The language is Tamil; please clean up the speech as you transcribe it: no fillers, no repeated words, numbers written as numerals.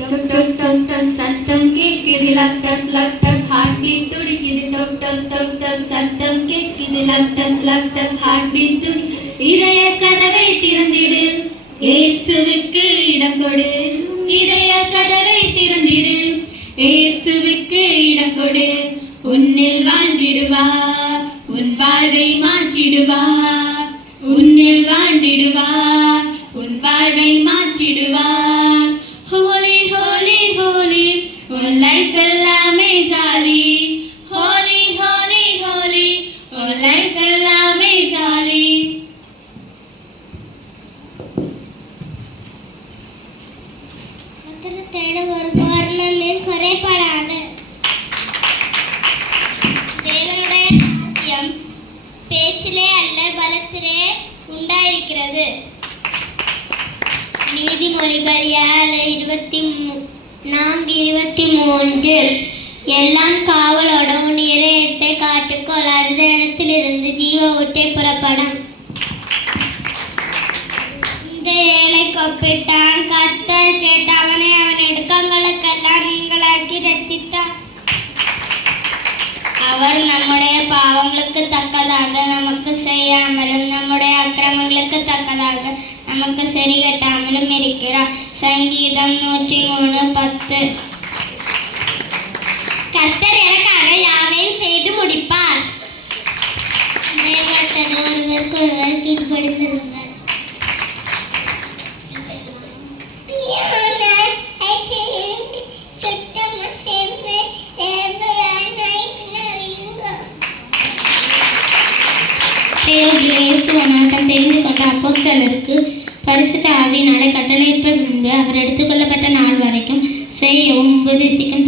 டக் டக் டக் டக் சத்தம் கேட்குது லேப்டாப் லேப்டாப் ஹார்ட் பீட் துடிக்குது டக் டக் டக் டக் சத்தம் கேட்குது லேப்டாப் லேப்டாப் ஹார்ட் பீட் துடி இதய கதவை திறந்திடு இயேசுவுக்கு இடம் கொடு இதய கதவை திறந்திடு இயேசுவுக்கு இடம் கொடு உன்னில் வாழ்ந்திடுவார் உன் வாழ்வை மாற்றிடுவார் உன்னில் வாழ்ந்திடுவார் உன் வாழ்வை மாற்றிடுவார் ஹோலி ஹோலி ஹோலி உன் லைஃப் எல்லாமே ஜாலி ஹோலி ஹோலி ஹோலி உன் லைஃப் எல்லாமே ஜாலி. தேட ஒரு பௌர்ணமி குறைபடாது. தேவனுடைய ராஜ்யம் பேச்சிலே அல்ல பலத்திலே உண்டாயிருக்கிறது. நீதிமொழிகள் 7:24-23 எல்லாம் காவலோட உன் இதயத்தை காட்டுக்கொள் அடுத்த இடத்திலிருந்து ஜீவ ஊட்டை புறப்படும். இந்த ஏழை கொப்பிட்டான் கர்த்தர் கேட்ட அவனை அவன் எடுக்கங்களுக்கெல்லாம் நீங்களாக்கி ரட்சித்தார். அவர் நம்முடைய பாவங்களுக்கு தக்கதாக நமக்கு செய்யாமலும் நம்முடைய அக்கிரமங்களுக்கு தக்கதாக நமக்கு சரி கட்டாமலும் இருக்கிறார். சங்கீதம் 103:10. கர்த்தர் எனக்காக யாவையும் செய்து முடிப்பார். ஒருவருக்கு ஒருவர் கீழ்ப்படுத்திருந்தார். தெரிந்து கொண்ட அப்போஸ்தலருக்கு பரிசுத்த ஆவியினாலே கட்டளையிட்ட பின்பு அவர் எடுத்துக்கொள்ளப்பட்ட நாள் வரைக்கும் செய்யவும் உபதேசிக்கும்